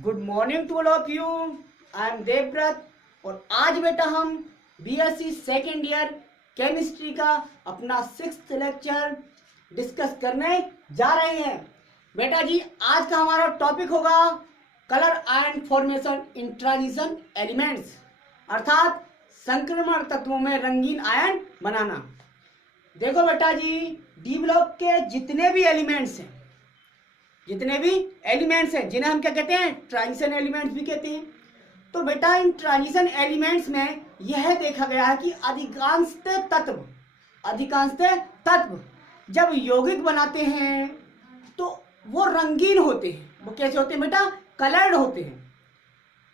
Good morning to all of you. I am Devvrat और आज बेटा हम बीएससी सेकेंड ईयर केमिस्ट्री का अपना 6th लेक्चर डिस्कस करने जा रहे हैं। बेटा जी आज का हमारा टॉपिक होगा कलर आयन फॉर्मेशन इन ट्रांजिशन एलिमेंट्स, अर्थात संक्रमण तत्वों में रंगीन आयन बनाना। देखो बेटा जी, डी ब्लॉक के जितने भी एलिमेंट्स हैं जिन्हें हम क्या कहते हैं, ट्रांजिशन एलिमेंट्स भी कहते हैं। तो बेटा इन ट्रांजिशन एलिमेंट्स में यह देखा गया है कि अधिकांशतः तत्व जब यौगिक बनाते हैं तो वो रंगीन होते हैं। वो कैसे होते हैं बेटा? कलर्ड होते हैं।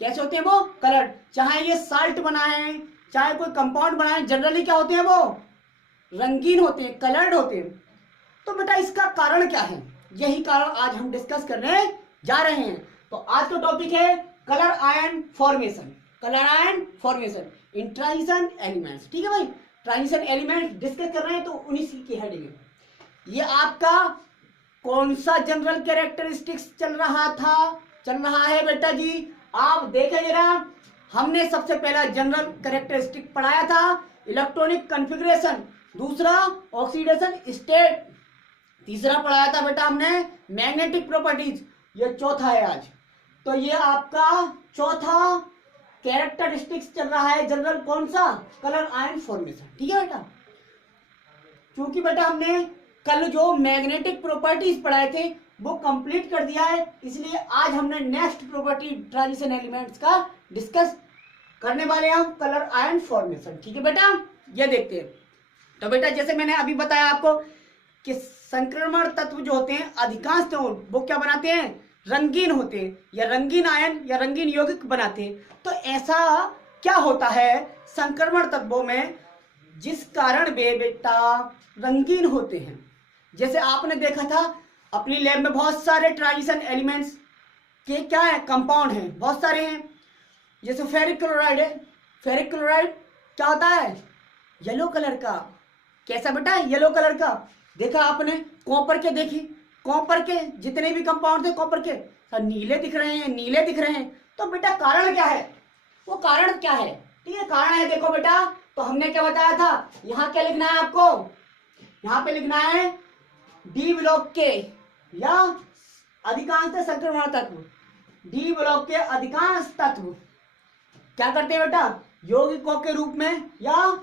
कैसे होते हैं वो? कलर्ड। चाहे ये साल्ट बनाए, चाहे कोई कंपाउंड बनाए, जनरली क्या होते हैं? वो रंगीन होते हैं, कलर्ड होते हैं। तो बेटा इसका कारण क्या है? यही कारण आज हम डिस्कस करने जा रहे हैं। तो आज का टॉपिक है कलर आयन फॉर्मेशन इन ट्रांजिशन एलिमेंट्स। ठीक है भाई, ट्रांजिशन एलिमेंट डिस्कस कर रहे हैं तो उन्हीं की हेडिंग है। ये आपका कौन सा जनरल कैरेक्टरिस्टिक्स चल रहा है बेटा जी? आप देखें जरा, हमने सबसे पहला जनरल कैरेक्टरिस्टिक पढ़ाया था इलेक्ट्रॉनिक कॉन्फ़िगरेशन, दूसरा ऑक्सीडेशन स्टेट, तीसरा पढ़ाया था बेटा हमने मैग्नेटिक प्रॉपर्टीज, ये चौथा है आज। तो ये आपका चौथा कैरेक्टरिस्टिक्स चल रहा है जनरल, कौन सा? Colour ion formation. ठीक है बेटा, क्योंकि बेटा हमने कल जो मैग्नेटिक प्रॉपर्टीज पढ़ाए थे वो कंप्लीट कर दिया है, इसलिए आज हमने नेक्स्ट प्रॉपर्टी ट्रांजिशन एलिमेंट्स का डिस्कस करने वाले हैं हम, कलर आयन फॉर्मेशन। ठीक है बेटा, ये देखते हैं। तो बेटा जैसे मैंने अभी बताया आपको कि संक्रमण तत्व जो होते हैं अधिकांश तो वो क्या बनाते हैं? रंगीन होते हैं, या रंगीन आयन या रंगीन यौगिक बनाते हैं। तो ऐसा क्या होता है संक्रमण तत्वों में जिस कारण वे बेटा रंगीन होते हैं? जैसे आपने देखा था अपनी लैब में बहुत सारे ट्रांजिशन एलिमेंट्स के क्या है, कंपाउंड हैं, बहुत सारे हैं। जैसे फेरिक क्लोराइड है, फेरिक क्लोराइड क्या होता है? येलो कलर का। कैसा बेटा? येलो कलर का। देखा आपने कॉपर के, देखी कॉपर के जितने भी कंपाउंड थे कॉपर के सब नीले दिख रहे हैं। तो बेटा कारण क्या है? वो कारण क्या है? ठीक है, कारण है, देखो बेटा। तो हमने क्या बताया था, यहाँ क्या लिखना है आपको? यहाँ पे लिखना है डी ब्लॉक के या अधिकांश संक्रमण तत्व, डी ब्लॉक के अधिकांश तत्व क्या करते हैं बेटा? यौगिकों के रूप में या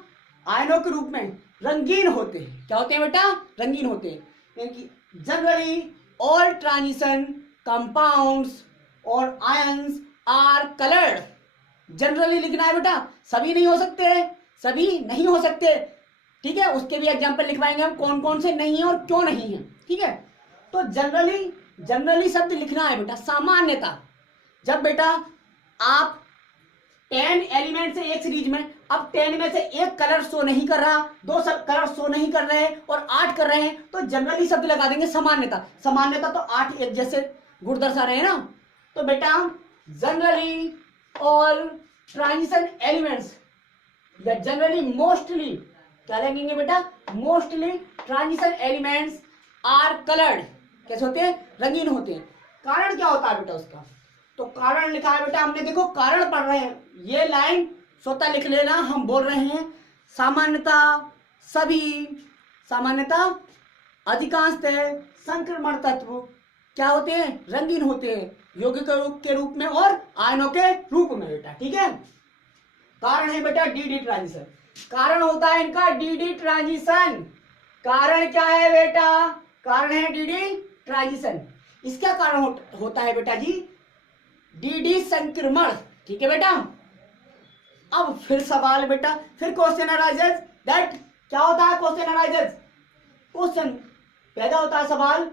आयनों के रूप में रंगीन होते हैं। क्या होते हैं बेटा? रंगीन होते हैं। यानी जनरली ऑल ट्रांजिशन कंपाउंड्स और आयंस आर कलर्ड। जनरली लिखना है बेटा, सभी नहीं हो सकते। ठीक है, उसके भी एग्जांपल लिखवाएंगे हम, कौन कौन से नहीं है और क्यों नहीं है। ठीक है, तो जनरली शब्द लिखना है बेटा। सामान्यता, जब बेटा आप 10 एलिमेंट से एक सीरीज में, अब 10 में से एक कलर शो नहीं कर रहा, 2 कलर शो नहीं कर रहे और 8 कर रहे हैं, तो जनरली शब्द लगा देंगे सामान्यता। तो 8 एक जैसे गुण दर्शा रहे हैं ना। तो बेटा जनरली ऑल ट्रांजिशन एलिमेंट्स या जनरली मोस्टली क्या लगेंगे बेटा? Mostly transition elements are coloured. कैसे होते हैं? रंगीन होते हैं। कारण क्या होता है बेटा उसका? तो कारण लिखा है बेटा हमने, देखो कारण पढ़ रहे हैं, ये लाइन स्वतः लिख लेना। हम बोल रहे हैं सामान्यता अधिकांशतः संक्रमण तत्व क्या होते हैं? रंगीन होते हैं, यौगिक के रूप में और आयनों के रूप में बेटा। ठीक है, कारण है बेटा डी ट्रांजिशन। कारण होता है इनका डी ट्रांजिशन। कारण क्या है बेटा? कारण है डी ट्रांजिशन। इसका कारण होता है बेटा जी डी संक्रमण। ठीक है बेटा, अब फिर सवाल बेटा, फिर क्वेश्चन अराइजेस दैट क्या होता है? क्वेश्चन पैदा होता है, सवाल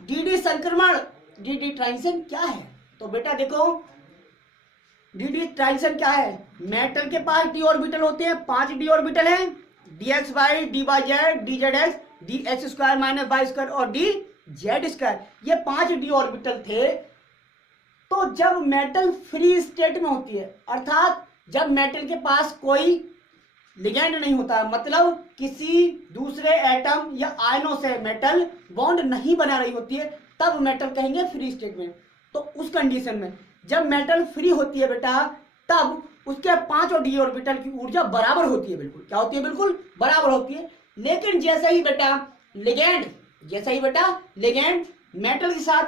डी संक्रमण, डी ट्रांजिशन क्या है? तो बेटा देखो डी ट्रांजिशन क्या है? मेटल के पास डी ऑर्बिटल होते हैं, 5 डी ऑर्बिटल हैं, dxy, dyz, dzx, dx² minus y² और dz²। ये 5 डी ऑर्बिटल थे। तो जब मेटल फ्री स्टेट में होती है, अर्थात जब मेटल के पास कोई लिगेंड नहीं होता, मतलब किसी दूसरे एटम या आयनों से मेटल बॉन्ड नहीं बना रही होती है, तब मेटल कहेंगे फ्री स्टेट में। तो उस कंडीशन में जब मेटल फ्री होती है बेटा, तब उसके 5 डी ऑर्बिटल की ऊर्जा बराबर होती है। बिल्कुल क्या होती है? बिल्कुल बराबर होती है। लेकिन जैसे ही बेटा लिगेंड मेटल के साथ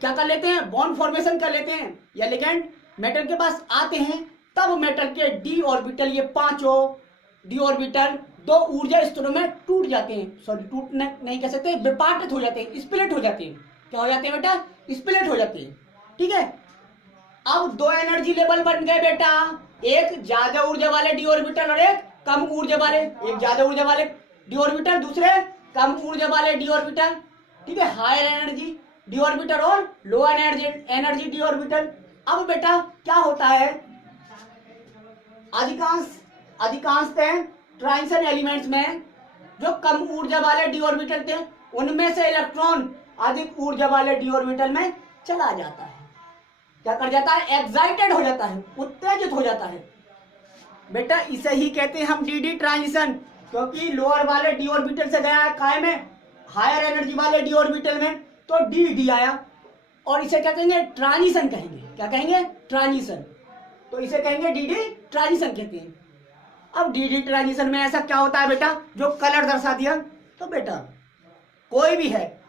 क्या कर लेते हैं? बॉन्ड फॉर्मेशन कर लेते हैं, या लिगेंड मेटल के पास आते हैं, तब मेटल के डी ऑर्बिटल, ये 5 डी ऑर्बिटल 2 ऊर्जा स्तरों में टूट जाते हैं। सॉरी, टूटने नहीं कह सकते, विपाटित हो जाते हैं, स्प्लिट हो जाते हैं। क्या हो जाते हैं बेटा? स्प्लिट हो जाते हैं। ठीक है, अब 2 एनर्जी लेवल बन गए बेटा, एक ज्यादा ऊर्जा वाले डी ऑर्बिटल और एक कम ऊर्जा वाले, एक ज्यादा ऊर्जा वाले डी ऑर्बिटल, दूसरे कम ऊर्जा वाले डी ऑर्बिटल। ठीक है, हायर एनर्जी डी ऑर्बिटल और लोअर एनर्जी डी ऑर्बिटल। अब बेटा क्या होता है, अधिकांशतः ट्रांजिशन एलिमेंट्स में जो कम ऊर्जा वाले डी ऑर्बिटल थे, उनमें से इलेक्ट्रॉन अधिक ऊर्जा वाले डी ऑर्बिटल में चला जाता है। क्या कर जाता है? एक्साइटेड हो जाता है, उत्तेजित हो जाता है बेटा। इसे ही कहते हैं हम डी ट्रांजिशन, क्योंकि लोअर वाले डी ऑर्बिटल से गया है काय में, हायर एनर्जी वाले डी ऑर्बिटल में, तो डी आया, और इसे क्या कहेंगे? ट्रांजिशन कहेंगे। क्या कहेंगे? ट्रांजिशन। तो इसे कहेंगे डी ट्रांजिशन कहते हैं। अब डी ट्रांजिशन में ऐसा क्या होता है बेटा, जो कलर दर्शा दिया, तो बेटा कोई भी है,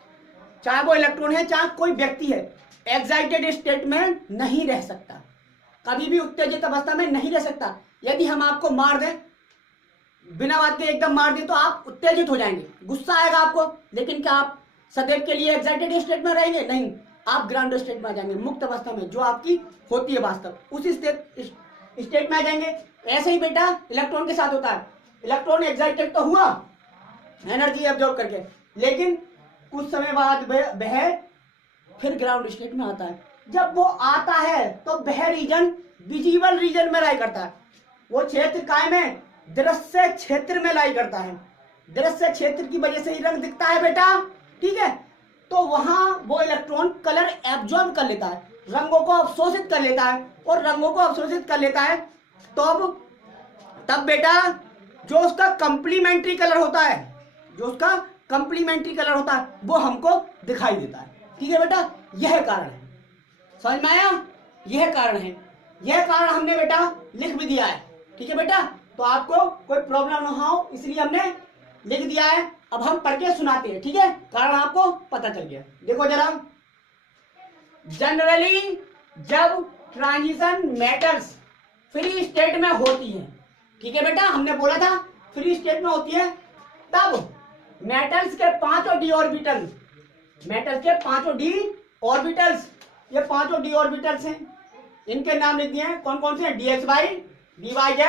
चाहे वो इलेक्ट्रॉन है चाहे कोई व्यक्ति है, एक्साइटेड स्टेट में नहीं रह सकता, कभी भी उत्तेजित अवस्था में नहीं रह सकता। यदि हम आपको मार दें, बिना बात के एकदम मार दें, तो आप उत्तेजित हो जाएंगे, गुस्सा आएगा आपको, लेकिन क्या आप सदैव के लिए एक्साइटेड स्टेट में रहेंगे? नहीं, आप ग्राउंड स्टेट में आ जाएंगे, मुक्त अवस्था में, जो आपकी होती है वास्तव, उसी स्टेट में आ जाएंगे। ऐसे ही बेटा इलेक्ट्रॉन के साथ होता है, इलेक्ट्रॉन एक्साइटेड तो हुआ एनर्जी एब्जॉर्ब करके, लेकिन कुछ समय बाद वह फिर ग्राउंड स्टेट में आता है। जब वो आता है तो वह रीजन विजिबल रीजन में लाई करता है, वो क्षेत्र काय में? दृश्य क्षेत्र में लाई करता है। दृश्य क्षेत्र की वजह से ही रंग दिखता है बेटा। ठीक है, तो वहां वो इलेक्ट्रॉन कलर एब्जॉर्ब कर लेता है, रंगों को अवशोषित कर लेता है, और रंगों को अवशोषित कर लेता है तो तब बेटा जो उसका कंप्लीमेंट्री कलर होता है, वो हमको दिखाई देता है। ठीक है बेटा, यह कारण है, समझ में आया? यह कारण है, यह कारण हमने बेटा लिख भी दिया है। ठीक है बेटा, तो आपको कोई प्रॉब्लम ना हो इसलिए हमने लिख दिया है। अब हम पढ़ के सुनाते हैं। ठीक है, कारण आपको पता चल गया। देखो जरा, जनरली जब ट्रांजिशन मेटल्स फ्री स्टेट में होती है, ठीक है बेटा, हमने बोला था फ्री स्टेट में होती है, तब मेटल्स के 5 डी ऑर्बिटल्स, ये 5 डी ऑर्बिटल्स हैं, इनके नाम लिख दिए हैं। कौन कौन से हैं? DXY, DYZ,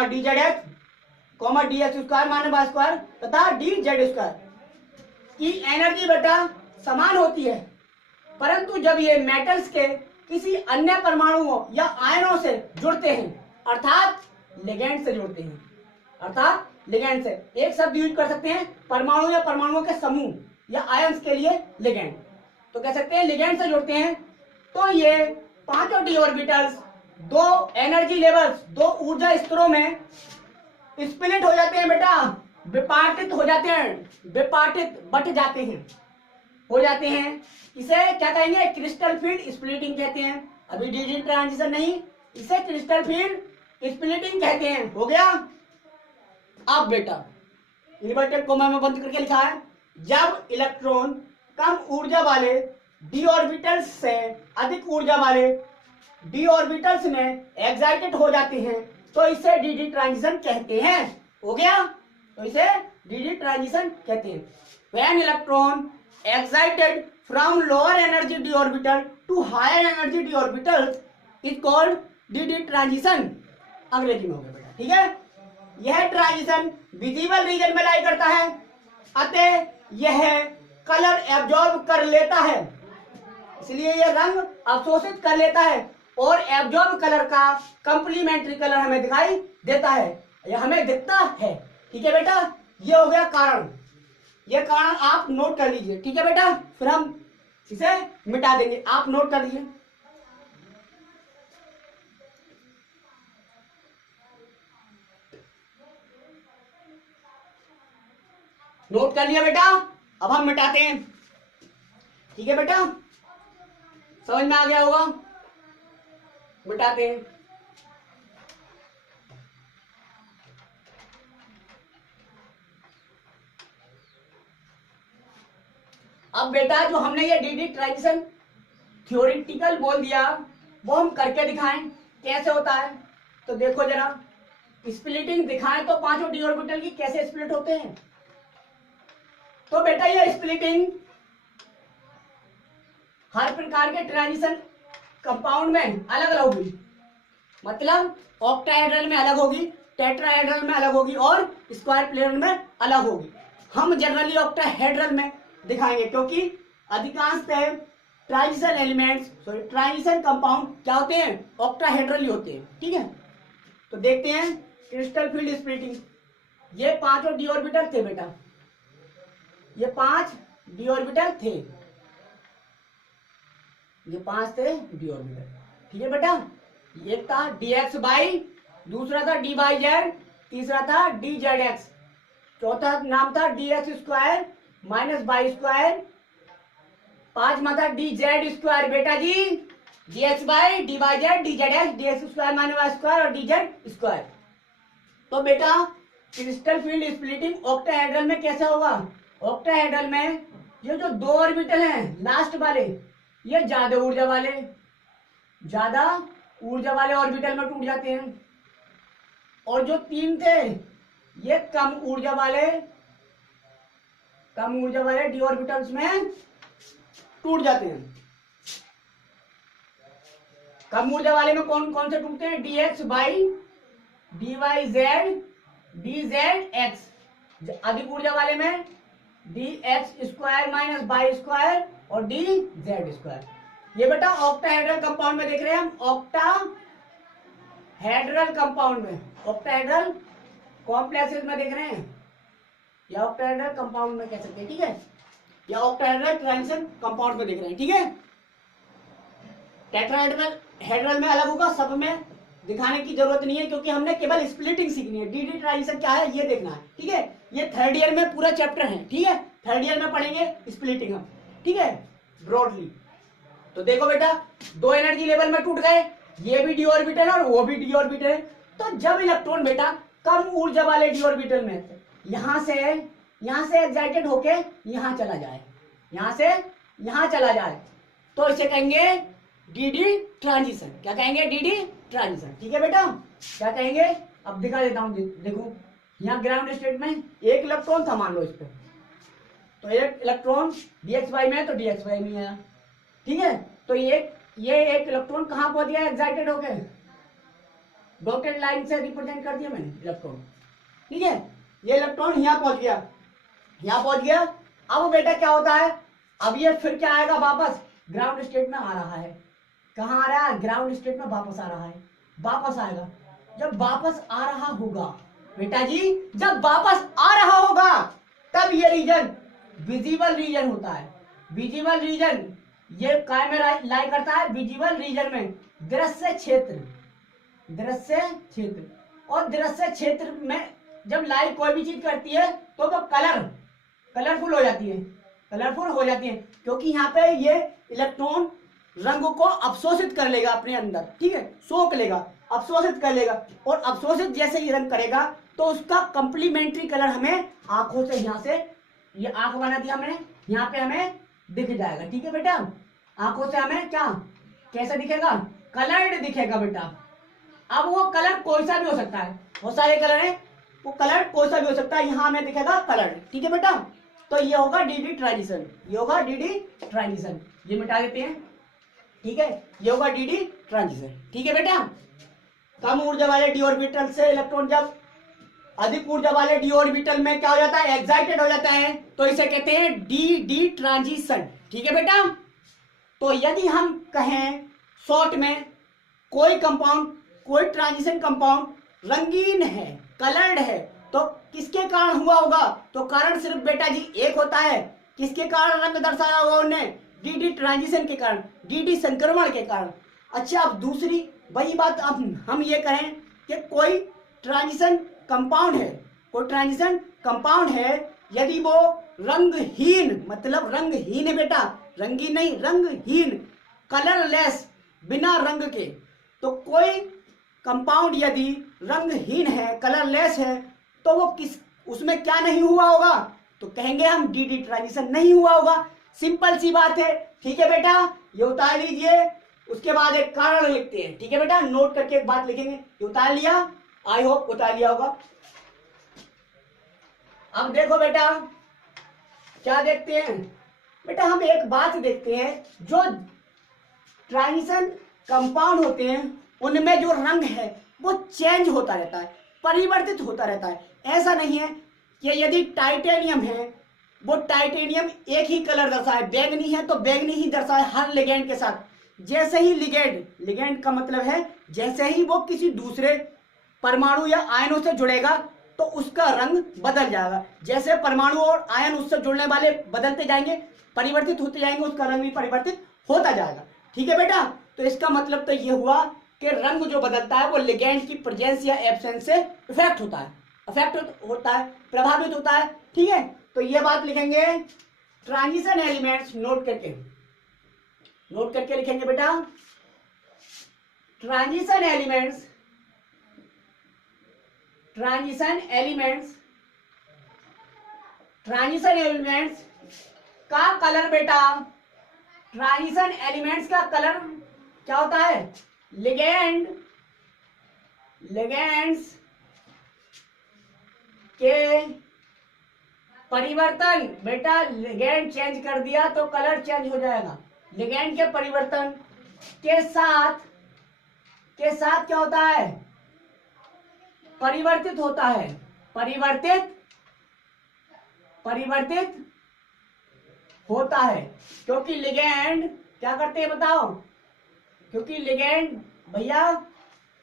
DZX, DX square माने y स्क्वायर तथा DZ स्क्वायर की एनर्जी बेटा समान होती है, परंतु जब ये मेटल्स के किसी अन्य परमाणुओं या आयनों से जुड़ते हैं, अर्थात लिगेंड से जुड़ते हैं, एक शब्द यूज कर सकते हैं परमाणु या परमाणुओं के समूह या आयंस के लिए लिगेंड, तो कह सकते हैं लिगेंड से जुड़ते हैं, तो ये 5 डी ऑर्बिटल्स 2 एनर्जी लेवल्स, 2 ऊर्जा स्तरों में स्प्लिट हो जाते हैं बेटा, विपाटित हो जाते हैं, बट जाते हैं, हो जाते हैं। इसे क्या कहेंगे? क्रिस्टल फील्ड स्प्लिटिंग कहते हैं। अभी डी ट्रांजिशन नहीं, इसे क्रिस्टल फील्ड स्प्लिटिंग कहते हैं। हो गया? अब बेटा इन्वर्टेड कोमा में बंद करके लिखा है, जब इलेक्ट्रॉन कम ऊर्जा वाले डी ऑर्बिटल्स से अधिक ऊर्जा वाले डी ऑर्बिटल्स में एक्साइटेड हो जाते हैं, तो इसे डी ट्रांजिशन कहते हैं। हो गया? तो इसे डी ट्रांजिशन कहते हैं। When electron excited from lower energy D orbital to higher energy D orbital is called D transition. अंग्रेजी में हो गया बेटा। ठीक है, यह ट्रांजिशन विजिबल रीजन में लाई करता है, अतः यह कलर एब्जॉर्ब कर लेता है, इसलिए यह रंग अवशोषित कर लेता है, और एब्जॉर्ब कलर का कंप्लीमेंट्री कलर हमें दिखाई देता है, यह हमें दिखता है। ठीक है बेटा, यह हो गया कारण, यह कारण आप नोट कर लीजिए। ठीक है बेटा, फिर हम इसे मिटा देंगे, आप नोट कर लीजिए। नोट कर लिया बेटा, अब हम मिटाते हैं। ठीक है बेटा, समझ में आ गया होगा? मिटाते हैं। अब बेटा जो हमने ये डी ट्रांजिशन थ्योरेटिकल बोल दिया, वो हम करके दिखाएं कैसे होता है। तो देखो जरा, स्प्लिटिंग दिखाएं तो पांचों डी ऑर्बिटल की कैसे स्प्लिट होते हैं। तो बेटा ये स्प्लिटिंग हर प्रकार के ट्रांजिशन कंपाउंड में अलग अलग होगी, मतलब ऑक्टाहेड्रल में अलग होगी, टेट्राहेड्रल में अलग होगी और स्क्वायर प्लेन में अलग होगी। हम जनरली ऑक्टाहेड्रल में दिखाएंगे क्योंकि अधिकांश ट्रांजिशन एलिमेंट्स ट्रांजिशन कंपाउंड क्या होते हैं, ऑक्टाहेड्रल ही होते हैं। ठीक है, तो देखते हैं क्रिस्टल फील्ड स्प्लिटिंग। ये पांचों डी ऑर्बिटल थे बेटा, ये 5 डी ऑर्बिटल थे, ये 5 थे डी ऑर्बिटल। ठीक है बेटा, एक था dx बाई, दूसरा था dy जेड, तीसरा था dz, चौथा नाम था dx square minus Y square, पांचवा था dz स्क्वायर बेटा जी, dx Y dy Z dz dx square minus Y square और dz स्क्वायर। तो बेटा क्रिस्टल फील्ड स्प्लिटिंग ऑक्टाहेड्रल में कैसे होगा? ऑक्टाहेड्रल में ये जो 2 ऑर्बिटल हैं लास्ट वाले, ये ज्यादा ऊर्जा वाले ऑर्बिटल में टूट जाते हैं, और जो 3 थे ये कम ऊर्जा वाले डी ऑर्बिटल्स में टूट जाते हैं। कम ऊर्जा वाले में कौन कौन से टूटते हैं? dx Y dy Z dz x। अधिक ऊर्जा वाले में dx square minus Y square और dz स्क्वायर। ये बेटा ऑक्टाहेड्रल कंपाउंड में देख रहे हैं हम, ऑक्टाहेड्रल कंपाउंड में, ऑक्टाहेड्रल कॉम्प्लेक्सेस में देख रहे हैं, या ऑक्टाहेड्रल कंपाउंड में कह सकते हैं। ठीक है, या ऑक्टाहेड्रल ट्रांजिशन कंपाउंड में देख रहे हैं। ठीक है, टेट्राहेड्रल में अलग होगा, सब में दिखाने की जरूरत नहीं है क्योंकि हमने केवल स्प्लिटिंग सीखनी है। डी ट्रांजिशन क्या है ये देखना है। ठीक है, ये 3rd ईयर में पूरा चैप्टर है। ठीक है, 3rd ईयर में पढ़ेंगे स्प्लिटिंग हम। ठीक है, ब्रॉडली। तो देखो बेटा 2 एनर्जी लेवल में टूट गए, ये भी डी ऑर्बिटल और वो भी डी ऑर्बिटल है। तो जब इलेक्ट्रॉन बेटा कम ऊर्जा वाले डी ऑर्बिटल में यहां से एक्साइटेड होके यहां चला जाए, यहां से यहां चला जाए, तो इसे कहेंगे डी ट्रांजिशन। क्या कहेंगे? D transition. ठीक है बेटा, क्या कहेंगे? अब दिखा देता हूं। देखो यहाँ ग्राउंड स्टेट में एक इलेक्ट्रॉन था, मान लो इस पे, तो एक इलेक्ट्रॉन dxy में है तो dxy में आया। ठीक है, तो ये एक इलेक्ट्रॉन कहां पहुंच गया एक्साइटेड होके? डॉटेड लाइन से रिप्रेजेंट कर दिया मैंने इलेक्ट्रॉन। ठीक है, ये इलेक्ट्रॉन यहाँ पहुंच गया। अब बेटा क्या होता है, अब ये फिर क्या आएगा? वापस ग्राउंड स्टेट में आ रहा है। कहाँ आ रहा है? ग्राउंड स्टेट में वापस आ रहा है। वापस आएगा, जब वापस आ रहा होगा बेटा जी, जब वापस आ रहा होगा तब ये रीजन विजिबल रीजन होता है। विजिबल रीजन ये काय में लाई करता है? विजिबल रीजन में दृश्य क्षेत्र। और दृश्य क्षेत्र में जब लाइट कोई भी चीज करती है तो वो कलरफुल हो जाती है, क्योंकि यहाँ पे ये इलेक्ट्रॉन रंग को अवशोषित कर लेगा अपने अंदर। ठीक है, सोख लेगा, अवशोषित कर लेगा, और अवशोषित जैसे ही रंग करेगा तो उसका कंप्लीमेंट्री कलर हमें आंखों से, यहाँ से ये आंख बना दिया हमने, यहाँ पे हमें दिख जाएगा। ठीक है बेटा, आंखों से हमें क्या कैसे दिखेगा? कलर्ड दिखेगा बेटा। अब वो कलर कोई सा भी हो सकता है, बहुत सारे कलर है, वो कलर कोई सा भी हो सकता है, यहाँ हमें दिखेगा कलर्ड। ठीक है बेटा, तो ये होगा डी ट्रांजिशन, ये मिटा देते हैं। ठीक है, ये होगा डी ट्रांजिशन। ठीक है बेटा, कम ऊर्जा वाले डी ऑर्बिटल से इलेक्ट्रॉन जब अधिक ऊर्जा वाले डी ऑर्बिटल में क्या हो जाता है? एक्साइटेड हो जाता है, तो इसे कहते हैं डी ट्रांजिशन। ठीक है बेटा, तो यदि हम कहें शॉर्ट में कोई ट्रांजिशन कंपाउंड रंगीन है, कलर्ड है, तो किसके कारण हुआ होगा? तो कारण सिर्फ बेटा जी एक होता है। किसके कारण रंग दर्शाया होगा उन्हें? डी ट्रांजिशन के कारण, डी संक्रमण के कारण। अच्छा, अब दूसरी वही बात अब हम ये कहें कि कोई ट्रांजिशन कंपाउंड है, यदि वो रंगहीन, मतलब रंगहीन है बेटा, रंगीन नहीं, रंगहीन, कलरलेस, बिना रंग के। तो कोई कंपाउंड यदि रंगहीन है, कलरलेस है, तो वो किस उसमें क्या नहीं हुआ होगा, तो कहेंगे हम डी ट्रांजिशन नहीं हुआ होगा। सिंपल सी बात है। ठीक है बेटा, ये उतार लीजिए, उसके बाद एक कारण लिखते हैं। ठीक है बेटा, नोट करके एक बात लिखेंगे। ये उतार लिया, आई होप उतार लिया होगा। अब देखो बेटा, क्या देखते हैं बेटा, हम एक बात देखते हैं, जो ट्रांजिशन कंपाउंड होते हैं उनमें जो रंग है वो चेंज होता रहता है, परिवर्तित होता रहता है। ऐसा नहीं है कि यदि टाइटेनियम है, वो टाइटेनियम एक ही कलर दर्शाए, बैंगनी है तो बैंगनी ही दर्शाए हर लिगेंड के साथ। जैसे ही लिगेंड का मतलब है जैसे ही वो किसी दूसरे परमाणु या आयनों से जुड़ेगा तो उसका रंग बदल जाएगा। जैसे परमाणु और आयन उससे जुड़ने वाले बदलते जाएंगे, परिवर्तित होते जाएंगे, उसका रंग भी परिवर्तित होता जाएगा। ठीक है बेटा, तो इसका मतलब तो ये हुआ कि रंग जो बदलता है वो लिगेंड की प्रेजेंस या एब्सेंस से इफेक्ट होता है, प्रभावित होता है। ठीक है, तो ये बात लिखेंगे। ट्रांजिशन एलिमेंट्स नोट करके लिखेंगे बेटा। ट्रांजिशन एलिमेंट्स का कलर बेटा, ट्रांजिशन एलिमेंट्स का कलर क्या होता है, लिगेंड्स के परिवर्तन। बेटा लिगेंड चेंज कर दिया तो कलर चेंज हो जाएगा। लिगेंड के परिवर्तन के साथ क्या होता है, परिवर्तित होता है, परिवर्तित होता है। क्योंकि लिगेंड क्या करते हैं बताओ, क्योंकि लिगेंड भैया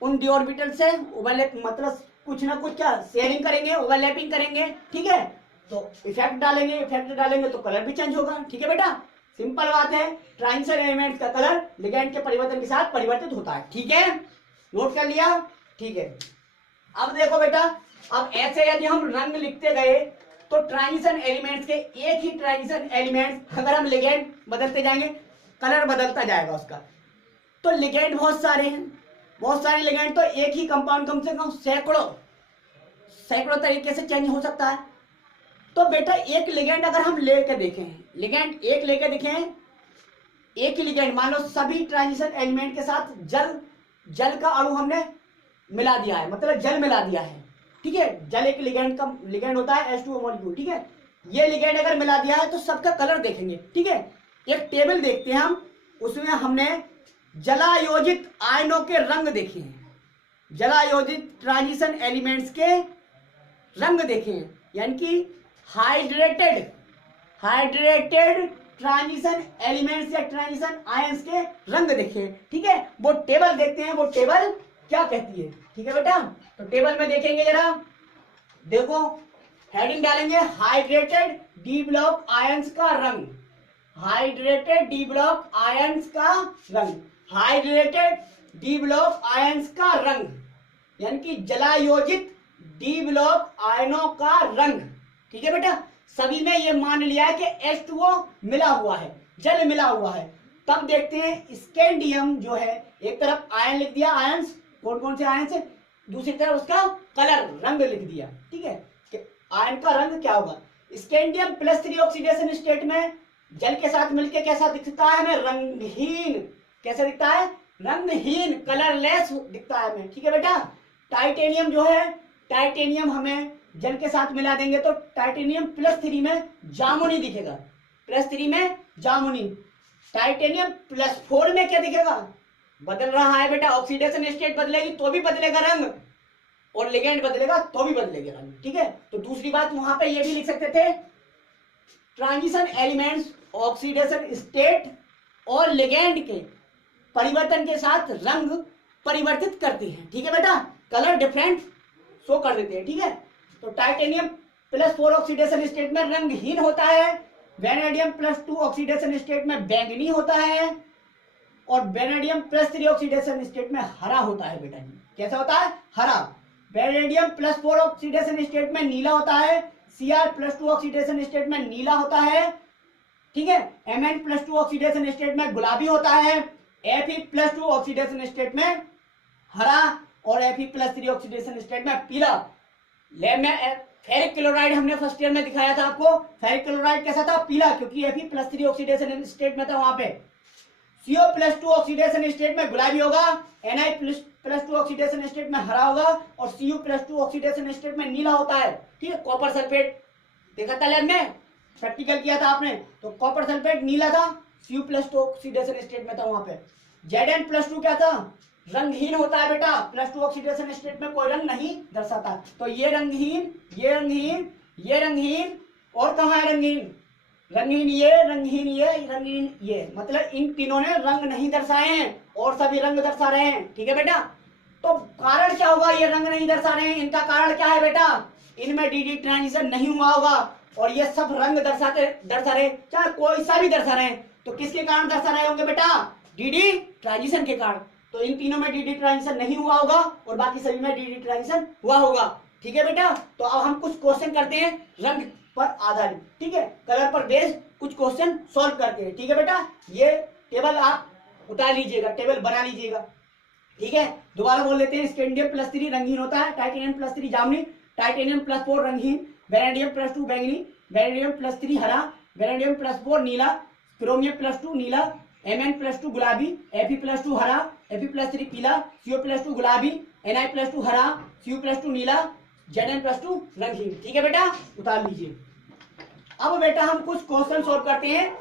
उन डी ऑर्बिटल से ओवरलैप, मतलब कुछ ना कुछ क्या शेयरिंग करेंगे, ओवरलैपिंग करेंगे। ठीक है, तो इफेक्ट डालेंगे तो कलर भी चेंज होगा। ठीक है बेटा, सिंपल बात है। ट्रांजिशन एलिमेंट का कलर लिगेंड के परिवर्तन के साथ परिवर्तित होता है। ठीक है, नोट कर लिया। ठीक है, अब देखो बेटा, अब ऐसे यदि हम रंग लिखते गए तो ट्रांजिशन एलिमेंट्स के एक ही ट्रांजिशन एलिमेंट्स अगर हम लिगेंड बदलते जाएंगे कलर बदलता जाएगा उसका। तो लिगेंड बहुत सारे लिगेंड, तो एक ही कंपाउंड कम से कम सैकड़ों तरीके से चेंज हो सकता है। तो बेटा एक लिगेंड अगर हम लेके देखें, एक ही लिगेंड, मान लो सभी ट्रांजिशन एलिमेंट के साथ जल का अणु हमने मिला दिया है, मतलब जल मिला दिया है। ठीक है, जल एक लिगेंड होता है, H2O मॉलिक्यूल। ठीक है, ये लिगेंड अगर मिला दिया है तो सबका कलर देखेंगे। ठीक है, एक टेबल देखते हैं हम, उसमें हमने जलायोजित आयनों के रंग देखे हैं, जलायोजित ट्रांजिशन एलिमेंट्स के रंग देखे हैं, यानी कि हाइड्रेटेड ट्रांजिशन एलिमेंट्स या ट्रांजिशन आयंस के रंग देखे। ठीक है, वो टेबल देखते हैं, वो टेबल क्या कहती है। ठीक है बेटा, तो टेबल में देखेंगे, जरा देखो, हेडिंग डालेंगे हाइड्रेटेड डी ब्लॉक आयंस का रंग, हाइड्रेटेड डी ब्लॉक आयंस का रंग, यानी कि जलायोजित डी ब्लॉक आयनों का रंग। ठीक है बेटा, सभी में ये मान लिया है कि H2O मिला हुआ है, जल मिला हुआ है। तब देखते हैं स्कैंडियम जो है, एक तरफ आयन लिख दिया, आयंस कौन कौन से आयन से, दूसरी तरफ उसका कलर रंग लिख दिया। ठीक है, कि आयन का रंग क्या होगा। स्कैंडियम +3 ऑक्सीडेशन स्टेट में जल के साथ मिलकर कैसा दिखता है हमें, रंगहीन। कैसा दिखता है, रंगहीन, कलरलेस दिखता है हमें। ठीक है बेटा, टाइटेनियम जो है, टाइटेनियम हमें जल के साथ मिला देंगे तो टाइटेनियम +3 में जामुनी दिखेगा, +3 में जामुनी। टाइटेनियम +4 में क्या दिखेगा, बदल रहा है बेटा, ऑक्सीडेशन स्टेट बदलेगी तो भी बदलेगा रंग, और लिगेंड बदलेगा तो भी बदलेगा रंग। ठीक है, तो दूसरी बात वहां पे ये भी लिख सकते थे, ट्रांजिशन एलिमेंट्स ऑक्सीडेशन स्टेट और लिगेंड के परिवर्तन के साथ रंग परिवर्तित करते हैं। ठीक है बेटा, कलर डिफरेंट शो कर देते हैं। ठीक है, तो टाइटेनियम +4 ऑक्सीडेशन स्टेट में रंगहीन होता है, वेनेडियम +2 ऑक्सीडेशन स्टेट में बैंगनी होता है, और वेनेडियम +3 ऑक्सीडेशन स्टेट में हरा होता है बेटा जी। कैसा होता है, हरा। वेनेडियम +4 ऑक्सीडेशन स्टेट में नीला होता है, Cr +2 ऑक्सीडेशन स्टेट में नीला होता है, ठीक है। Mn+2 ऑक्सीडेशन स्टेट में गुलाबी होता है, Fe+2 ऑक्सीडेशन स्टेट में हरा और Fe+3 ऑक्सीडेशन स्टेट में पीला। लैब में फेरिक क्लोराइड हमने फर्स्ट ईयर में दिखाया था आपको, फेरिक क्लोराइड कैसा था, पीला, क्योंकि Fe+3 ऑक्सीडेशन स्टेट में था वहां पे। CO+2 ऑक्सीडेशन स्टेट में गुलाबी होगा, Na+2 ऑक्सीडेशन स्टेट में हरा होगा और Cu+2 ऑक्सीडेशन स्टेट में नीला होता है। ठीक है, कॉपर सल्फेट देखा था लैब में, प्रैक्टिकल किया था आपने, तो कॉपर सल्फेट नीला था, Cu+2 ऑक्सीडेशन स्टेट में था वहां पे। Zn+2 क्या था, रंगहीन होता है बेटा, +2 ऑक्सीडेशन स्टेट में कोई रंग नहीं दर्शाता। तो ये रंगहीन, ये रंगहीन, ये रंगहीन, और कहाँ है रंगहीन, रंगहीन ये, रंगहीन ये, रंगहीन ये, मतलब इन तीनों ने रंग नहीं दर्शाए हैं और सभी रंग दर्शा रहे हैं। ठीक है बेटा, तो कारण क्या होगा, ये रंग नहीं दर्शा रहे हैं, इनका कारण क्या है बेटा, इनमें डी ट्रांजिशन नहीं हुआ होगा और ये सब रंग दर्शा रहे, चाहे कोई सा भी दर्शा रहे, तो किसके कारण दर्शा रहे होंगे बेटा, डी ट्रांजिशन के कारण। तो इन तीनों में डी ट्रांजिशन नहीं हुआ होगा और बाकी सभी में डी ट्रांजिशन हुआ होगा। ठीक है बेटा, तो अब हम कुछ क्वेश्चन करते हैं रंग पर आधारित। ठीक है, कलर पर बेस्ड कुछ क्वेश्चन सॉल्व करते हैं। ठीक है बेटा, ये टेबल आप उतार लीजिएगा, टेबल बना लीजिएगा। ठीक है, दोबारा बोल लेते हैं, स्कैंडियम+3 रंगहीन होता है, टाइटेनियम+3 जामुनी, टाइटेनियम+4 रंगहीन, वेनेडियम+2 बैंगनी, वेनेडियम+3 हरा, वेनेडियम+4 नीला, क्रोमियम+2 नीला, Mn+2 गुलाबी, Fe+2 हरा, Fe+3 पीला, CO+2 गुलाबी, Na+2 हरा, Cu+2 नीला, Zn+2 रंगहीन। ठीक है बेटा, उतार लीजिए। अब बेटा हम कुछ क्वेश्चन सॉल्व करते हैं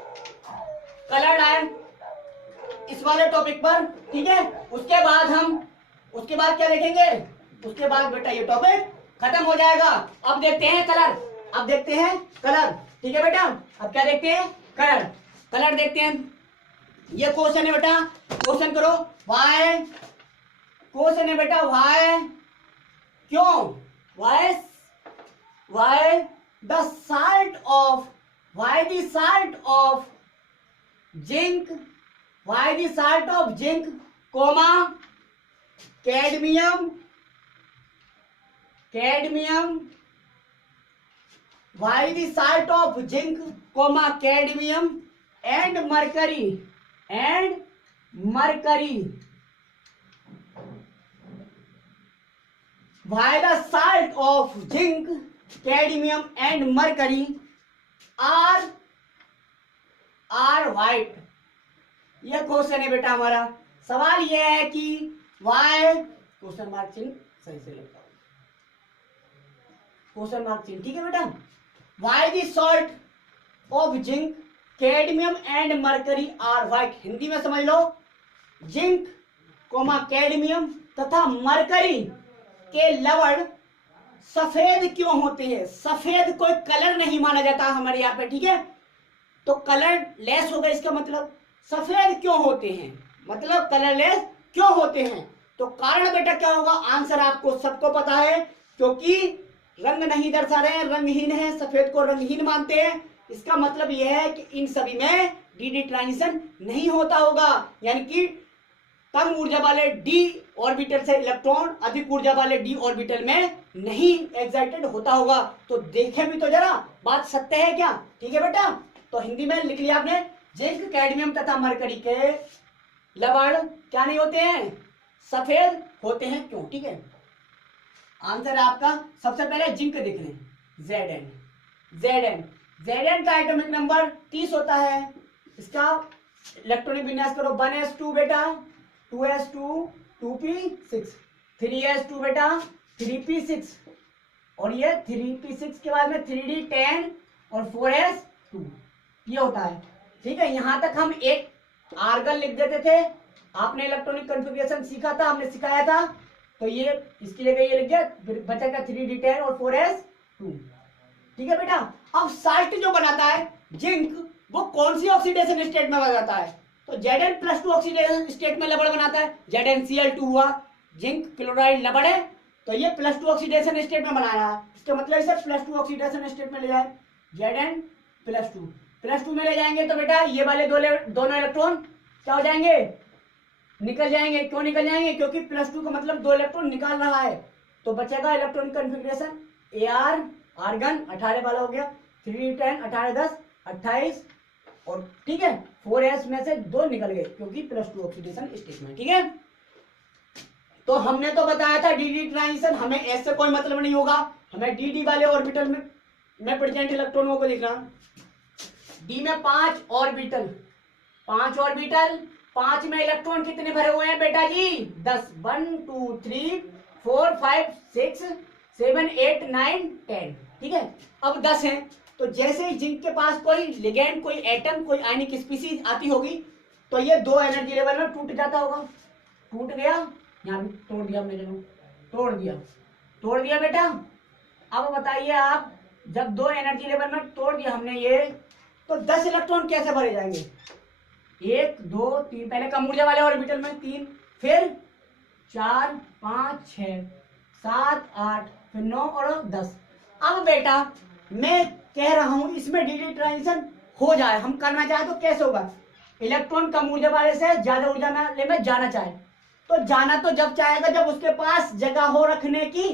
कलर आयन इस वाले टॉपिक पर। ठीक है, उसके बाद क्या देखेंगे, उसके बाद बेटा ये टॉपिक खत्म हो जाएगा। अब देखते हैं कलर, अब देखते हैं कलर। ठीक है बेटा, अब क्या देखते हैं, कलर, कलर देखते हैं। ये क्वेश्चन है बेटा, क्वेश्चन करो, वाई, क्वेश्चन है बेटा वाई, क्यों, why the salt of, why the salt of zinc, why the salt of zinc comma cadmium, why the salt of zinc comma cadmium and mercury, why the salt of zinc, cadmium and mercury are white। यह question है बेटा हमारा। सवाल यह है कि why, question mark चिन्ह सही से लगता है, क्वेश्चन मार्क चिन्ह, ठीक है बेटा। why the salt of zinc, cadmium and mercury are white, Hindi में समझ लो, जिंक कोमा कैडमियम तथा मरकरी के लवण सफेद क्यों होते हैं। सफेद कोई कलर नहीं माना जाता हमारे यहाँ पे, ठीक है, तो कलर लेस होगा, इसका मतलब सफेद क्यों होते हैं, मतलब कलरलेस क्यों होते हैं। तो कारण बेटा क्या होगा, आंसर आपको सबको पता है, क्योंकि रंग नहीं दर्शा रहे हैं, रंगहीन है, सफेद को रंगहीन मानते हैं। इसका मतलब यह है कि इन सभी में डी ट्रांजिशन नहीं होता होगा, यानी कि कम ऊर्जा वाले डी ऑर्बिटल से इलेक्ट्रॉन अधिक ऊर्जा वाले डी ऑर्बिटल में नहीं एक्साइटेड होता होगा। तो देखें भी तो जरा, बात सत्य है क्या। ठीक है बेटा, तो हिंदी में लिख लिया आपने, जिंक कैडमियम तथा मरकरी के लवण क्या नहीं होते हैं, सफेद होते हैं, क्यों। ठीक है, आंसर आपका सबसे पहले जिंक देख रहे हैं, Zn का एटॉमिक नंबर 30 होता है। इसका इलेक्ट्रॉनिक विन्यास करो, 1s2 बेटा, 2s2, 2p6, 3s2 बेटा, 3p6, और ये 3p6 के बाद में 3d10 और 4s2, ये होता है। ठीक है, यहां तक हम एक आर्गन लिख देते थे, आपने इलेक्ट्रॉनिक कॉन्फ़िगरेशन सीखा था, हमने सिखाया था, तो ये इसकी जगह ये लिख दिया, फिर बचेगा 3d10 और 4s2। ठीक है बेटा, अब साल्ट जो बनाता है जिंक, वो कौन सी ऑक्सीडेशन स्टेट में बनाता है, तो Zn+2 ऑक्सीडेशन स्टेट में लवण बनाता है। ZnCl2 हुआ, जिंक क्लोराइड लवण है, तो ये +2 ऑक्सीडेशन स्टेट में बना रहा है, इसका मतलब इसे +2 ऑक्सीडेशन स्टेट में ले जाए, Zn+2 में ले जाएंगे तो बेटा ये वाले दोनों इलेक्ट्रॉन क्या हो जाएंगे, निकल जाएंगे। क्यों निकल जाएंगे, क्योंकि +2 का मतलब 2 इलेक्ट्रॉन निकाल रहा है, तो बचेगा इलेक्ट्रॉनिक कॉन्फ़िगरेशन Ar, आर्गन 18 वाला हो गया, 3d10 18 10 28, और ठीक है 4s में से 2 निकल गए क्योंकि +2 ऑक्सीडेशन स्टेट में। ठीक है, तो हमने तो बताया था dd ट्रांजिशन हमें s से कोई मतलब नहीं होगा, हमें dd वाले ऑर्बिटल में प्रेजेंट इलेक्ट्रॉनों को लिखना। d में 5 ऑर्बिटल, 5 में इलेक्ट्रॉन कितने भरे हुए हैं बेटा जी? 10। 1 2 3 4 5 6 7 8 9 10। ठीक है, अब 10 है, तो जैसे ही जिंक के पास कोई लिगेंड, कोई एटम, कोई आयनिक स्पीसीज आती होगी तो ये 2 एनर्जी लेवल में टूट जाता होगा। टूट गया, यहाँ भी तोड़ दिया हमने, चलो तोड़ दिया बेटा। अब बताइए आप, जब 2 एनर्जी लेवल में तोड़ दिया हमने ये, तो 10 इलेक्ट्रॉन कैसे भरे जाएंगे? 1 2 3, पहले कम ऊर्जा वाले ऑर्बिटल में 3, फिर 4 5 6 7 8, फिर 9 और 10। अब बेटा मैं कह रहा हूं इसमें dd ट्रांजिशन हो जाए, हम करना चाहे तो कैसे होगा? इलेक्ट्रॉन कम ऊर्जा वाले से ज्यादा ऊर्जा में जाना चाहे तो जाना तो जब चाहेगा जब उसके पास जगह हो रखने की।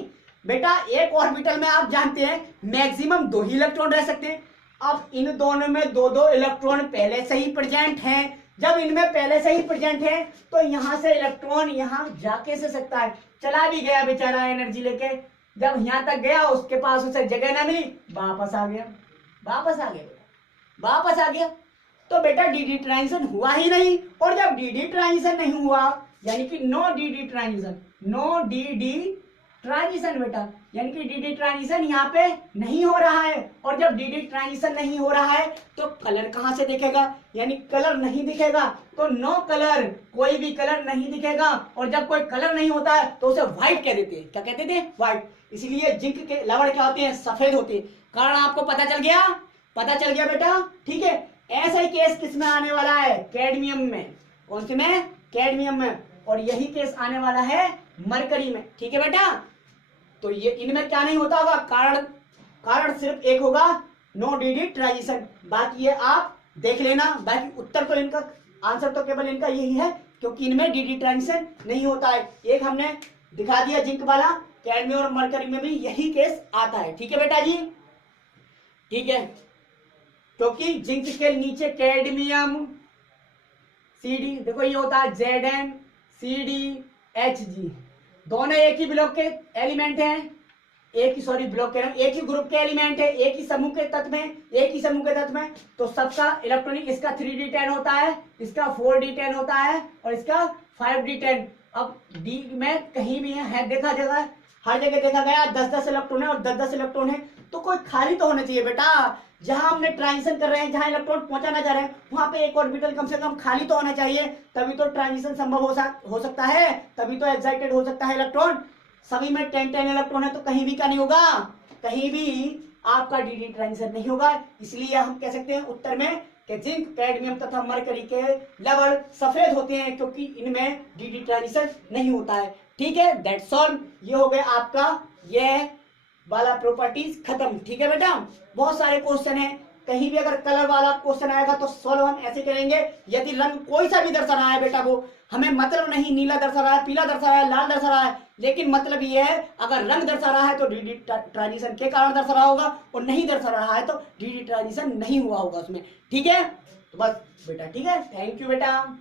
बेटा एक ऑर्बिटल में आप जानते हैं मैक्सिमम 2 ही इलेक्ट्रॉन रह सकते हैं। अब इन दोनों में 2 इलेक्ट्रॉन पहले से ही प्रेजेंट हैं। जब इनमें पहले से ही प्रेजेंट है तो यहां से इलेक्ट्रॉन यहां जाके से सकता है, चला भी गया बेचारा एनर्जी लेके, जब यहां तक गया उसके पास उसे जगह ना मिली, वापस आ गया तो बेटा dd ट्रांजिशन हुआ ही नहीं। और जब dd ट्रांजिशन नहीं हुआ यानी कि नो dd ट्रांजिशन बेटा, यानी कि dd ट्रांजिशन यहाँ पे नहीं हो रहा है। और जब dd ट्रांजिशन नहीं हो रहा है तो कलर कहां से दिखेगा? यानी कलर नहीं दिखेगा तो नो कलर, कोई भी कलर नहीं दिखेगा। और जब कोई कलर नहीं होता है तो उसे व्हाइट कह देते हैं। क्या कहते थे? व्हाइट। इसलिए जिंक के लवण क्या होते हैं? सफेद होते हैं। कारण आपको पता चल गया बेटा। ठीक है, ऐसा ही केस किसमें आने वाला है? कैडमियम में। कौन से में? कैडमियम में। और यही केस आने वाला है मरकरी में। ठीक है बेटा, तो ये इनमें क्या नहीं होता होगा? कारण सिर्फ एक होगा, नो dd ट्रांजिशन। बाकी ये आप देख लेना, बाकी उत्तर तो इनका आंसर तो केवल इनका यही है क्योंकि इनमें dd ट्रांजिशन नहीं होता है। एक हमने दिखा दिया जिंक वाला, कैडमियम और मरकरी में भी यही केस आता है। ठीक है बेटा जी, ठीक है, क्योंकि जिंक के नीचे कैडमियम Cd, देखो ये होता है ZnCdHg, दोनों एक ही ब्लॉक के एलिमेंट हैं, एक ही ग्रुप के एलिमेंट है, एक ही समूह के तत्व में, तो सबका इलेक्ट्रॉनिक, इसका 3d10 होता है, इसका 4d10 होता है और इसका 5d10। अब d में कहीं भी है देखा जगह, हर जगह देखा गया 10-10 इलेक्ट्रॉन है और 10-10 इलेक्ट्रॉन है, तो कोई खाली तो होना चाहिए बेटा। जहां हमने ट्रांजिशन कर रहे हैं, जहां इलेक्ट्रॉन पहुंचाना चाह रहे हैं, वहां पे एक ऑर्बिटल कम से कम खाली तो होना चाहिए, तभी तो ट्रांजिशन संभव हो सकता है, तभी तो एक्साइटेड हो सकता है इलेक्ट्रॉन। सभी में 10-10 इलेक्ट्रॉन है तो कहीं भी क्या नहीं होगा? कहीं भी आपका dd ट्रांजिशन नहीं होगा। इसलिए हम कह सकते हैं उत्तर में कि जिंक, कैडमियम तथा मरकरी के लवण सफेद होते हैं क्योंकि इनमें dd ट्रांजिशन नहीं होता है। ठीक है, दैट्स ऑल। ये हो गया आपका ये वाला प्रॉपर्टीज खत्म। ठीक है बेटा, बहुत सारे क्वेश्चन है, कहीं भी अगर कलर वाला क्वेश्चन आएगा तो सॉल्व हम ऐसे करेंगे। यदि रंग कोई सा भी दर्शा रहा है बेटा, वो हमें मतलब नहीं नीला दर्शा रहा है, पीला दर्शा रहा है, लाल दर्शा रहा है, लेकिन मतलब ये है अगर रंग दर्शा रहा है तो dd ट्रांजिशन के कारण दर्शा रहा होगा, और नहीं दर्शा रहा है तो dd ट्रांजिशन नहीं हुआ होगा उसमें। ठीक है, तो बस बेटा, ठीक है, थैंक यू बेटा।